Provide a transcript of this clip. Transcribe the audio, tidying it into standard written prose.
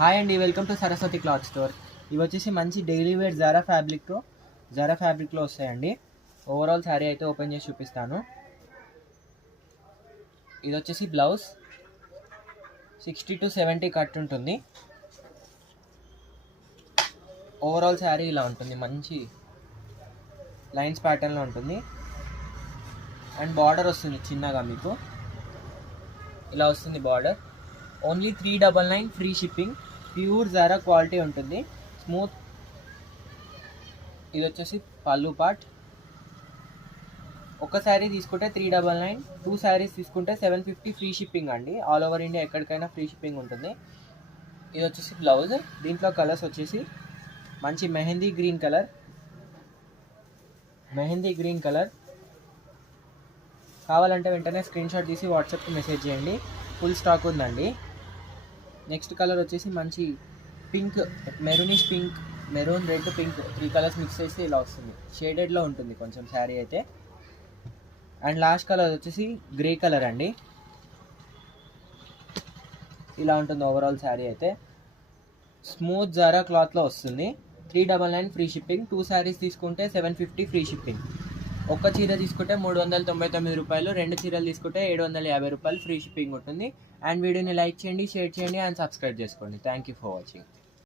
Hi అండి, welcome to Saraswati cloth store. ఇవి వచ్చేసి మంచి డైలీ వేర్ జారా ఫ్యాబ్రిక్లో వస్తాయండి. ఓవరాల్ శారీ అయితే ఓపెన్ చేసి చూపిస్తాను. ఇది వచ్చేసి బ్లౌజ్ 60 to 70 కట్ ఉంటుంది. ఓవరాల్ శారీ ఇలా ఉంటుంది, మంచి లైన్స్ ప్యాటర్న్లో ఉంటుంది. అండ్ బార్డర్ వస్తుంది చిన్నగా, మీకు ఇలా వస్తుంది border. Only 399 free shipping. Pure Zara quality ఉంటుంది, స్మూత్. ఇది వచ్చేసి పళ్ళు పార్ట్. ఒక శారీ తీసుకుంటే 399, 2 శారీస్ తీసుకుంటే 750 ఫ్రీ షిప్పింగ్ అండి. ఆల్ ఓవర్ ఇండియా ఎక్కడికైనా ఫ్రీ షిప్పింగ్ ఉంటుంది. ఇది వచ్చేసి బ్లౌజ్. దీంట్లో కలర్స్ వచ్చేసి మంచి మెహందీ గ్రీన్ కలర్. కావాలంటే వెంటనే స్క్రీన్ షాట్ తీసి వాట్సాప్కి మెసేజ్ చేయండి, ఫుల్ స్టాక్ ఉందండి. నెక్స్ట్ కలర్ వచ్చేసి మంచి pink, maroonish pink, maroon, red, pink 3 colours mix చేస్తే ఇలా వస్తుంది. షేడెడ్లో ఉంటుంది కొంచెం శారీ అయితే. అండ్ లాస్ట్ కలర్ వచ్చేసి గ్రే కలర్ అండి. ఇలా ఉంటుంది ఓవరాల్ శారీ అయితే. స్మూత్ జారా క్లాత్లో వస్తుంది. 399 ఫ్రీ షిప్పింగ్. 2 శారీస్ తీసుకుంటే 750 ఫ్రీ షిప్పింగ్. ఒక్క చీర తీసుకుంటే 399 రూపాయలు, 2 చీరలు తీసుకుంటే 750 రూపాయలు ఫ్రీ షిప్పింగ్ ఉంటుంది. అండ్ వీడియోని లైక్ చేయండి, షేర్ చేయండి అండ్ సబ్స్క్రైబ్ చేసుకోండి. Thank you for watching.